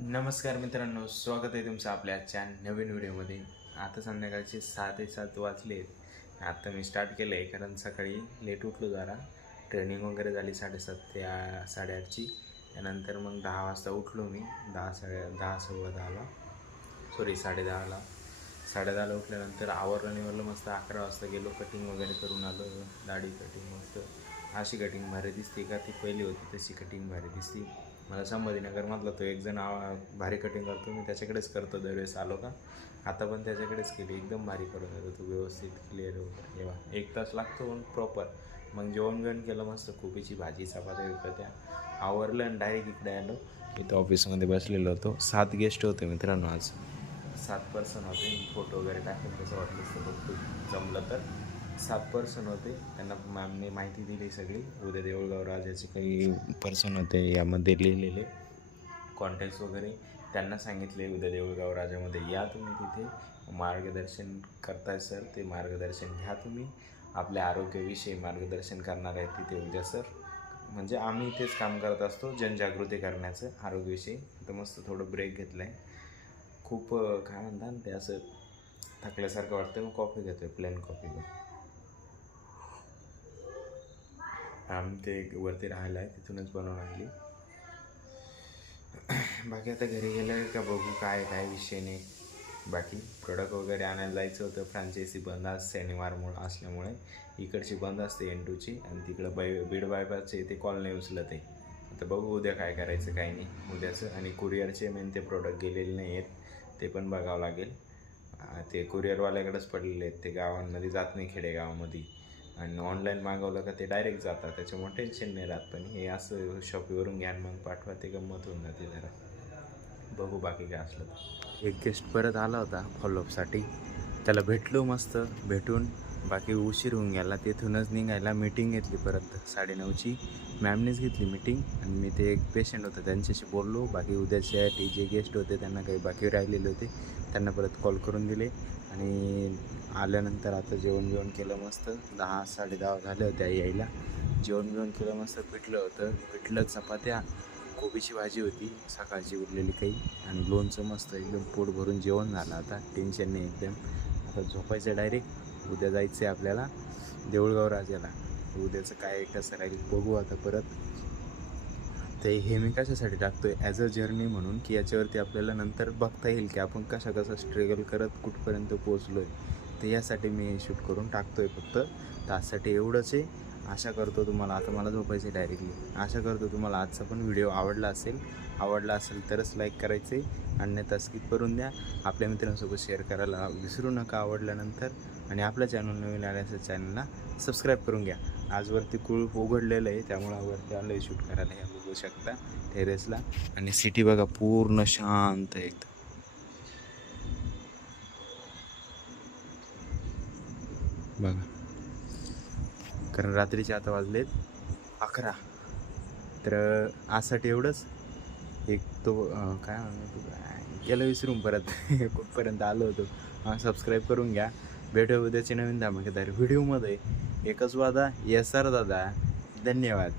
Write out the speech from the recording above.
नमस्कार मित्रांनो, स्वागत आहे तुमचं आपल्या आजच्या नवीन व्हिडिओमध्ये. आता संध्याकाळचे 6:07 वाजले. आता मी स्टार्ट केलं आहे कारण सकाळी लेट उठलो जरा. ट्रेनिंग वगैरे झाली 7:30 ते 8:30ची. त्यानंतर मग 10 वाजता उठलो मी. 10 सव्वा 10ला, सॉरी 10:30ला. 10:30ला उठल्यानंतर आवरलं निवरलं मस्त. 11 वाजता गेलो, कटिंग वगैरे करून आलो. दाढी कटिंग मस्त. अशी कटिंग भारी दिसते का? ती पहिली होती तशी कटिंग भारी दिसते. मला संभाजीनगरमधला तो एक जण भारी कटिंग करतो, मी त्याच्याकडेच करतो दरवेळेस आलो का. आता पण त्याच्याकडेच केली, एकदम भारी करून देतो तो, व्यवस्थित क्लिअर वगैरे. तेव्हा 1 तास लागतो पण प्रॉपर. मग जेवण केलं मस्त, कोबीची भाजी चपात्या विकत्या आवरलं आणि डायरेक्ट इकडे आलो. इथं ऑफिसमध्ये बसलेलो होतो. 7 गेस्ट होते मित्रांनो आज. 7 पर्सन होते. फोटो वगैरे टाकेल तसं वाटलं असतं, फक्त जमलं तर. 7 पर्सन होते. त्यांना मॅमने माहिती दिली सगळी. उद्या देऊळगाव राजाचे काही पर्सन होते यामध्ये लिहिलेले कॉन्टॅक्ट्स वगैरे. त्यांना सांगितले उद्या देऊळगाव राजामध्ये या तुम्ही, तिथे मार्गदर्शन करताय सर, ते मार्गदर्शन घ्या तुम्ही. आपल्या आरोग्याविषयी मार्गदर्शन करणार आहे तिथे उद्या सर. म्हणजे आम्ही तेच काम करत असतो, जनजागृती करण्याचं आरोग्याविषयी. तर मस्त थोडं ब्रेक घेतला आहे. खूप काय म्हणतात ना ते, असं थकल्यासारखं वाटतं. मग कॉफी घेतो आहे, प्लेन कॉफी. आम्ही ते वरती राहायला आहे, तिथूनच बनवून आणली. बाकी आता घरी गेलं का बघू काय विषय नाही. बाकी प्रोडक्ट वगैरे आणायला जायचं होतं. फ्रँचायझी बंद आज शनिवारमुळं असल्यामुळे. इकडची बंद असते N2ची, आणि तिकडं बीड बायपासचे ते कॉल नाही उचलत आहे. आता बघू उद्या काय करायचं काय नाही उद्याचं. आणि कुरिअरचे मेन ते प्रोडक्ट गेलेले नाही आहेत, ते पण बघावं लागेल. ते कुरिअरवाल्याकडेच पडलेले आहेत, ते गावांमध्ये जात नाही, खेडेगावामध्ये. आणि ऑनलाईन मागवलं का ते डायरेक्ट जातात, त्याच्यामुळे टेन्शन नाही राहत. पण हे असं शॉपीवरून घ्या मग पाठवा, ते गंमत होऊन जाते जरा. बघू बाकी काय असलं तर. एक गेस्ट परत आला होता फॉलोअपसाठी, त्याला भेटलो मस्त. भेटून बाकी उशीर होऊन गेला, तिथूनच निघायला मीटिंग घेतली परत 9:30ची. मॅमनेच घेतली मीटिंग. आणि मी ते एक पेशंट होतं त्यांच्याशी बोललो. बाकी उद्याच्यासाठी जे गेस्ट होते त्यांना काही बाकी राहिलेले होते, त्यांना परत कॉल करून दिले. आणि आल्यानंतर आता जेवण केलं मस्त. 10-10:30 झाले होत्या यायला. जेवण केलं मस्त. पिठलं चपात्या, कोबीची भाजी होती सकाळची उरलेली काही, आणि लोणचं मस्त. एकदम पोट भरून जेवण झालं. आता टेन्शन नाही एकदम. आता झोपायचं डायरेक्ट. उद्या जायचं आहे आपल्याला देऊळगाव राजाला. उद्याचं काय कसं राहील बघू आता परत. ते हे मी कशासाठी टाकतो आहे, ॲज अ जर्नी म्हणून, की याच्यावरती आपल्याला नंतर बघता येईल की आपण कसं स्ट्रगल करत कुठपर्यंत पोचलो आहे. तर यासाठी मी शूट करून टाकतो आहे फक्त. त्यासाठी एवढंच आहे. आशा करतो तुम्हाला, आता मला झोपायचं डायरेक्टली. आशा करतो तुम्हाला आजचा पण व्हिडिओ आवडला असेल तरच लाईक करायचे, अन्यथा स्किप करून द्या. आपल्या मित्रांसोबत शेअर करायला विसरू नका आवडल्यानंतर. आणि आपल्या चॅनल नवीन आल्याचं चॅनलला सबस्क्राईब करून घ्या. आजवरती कुळूप उघडलेलं आहे, त्यामुळं वरती आलं आहे शूट करायला. हे बघू शकता टेरेसला. आणि सिटी बघा पूर्ण शांत एकदम. बघा, कारण रात्रीचे आता वाजलेत 11. तर आजसाठी एवढंच. एक तो काय म्हणतो गेलं विसरून परत कुठपर्यंत आलो होतो. सबस्क्राईब करून घ्या. भेटू उद्याचे नवीन धमाकेदार व्हिडिओमध्ये. एकच वादा, येस सर दादा. धन्यवाद.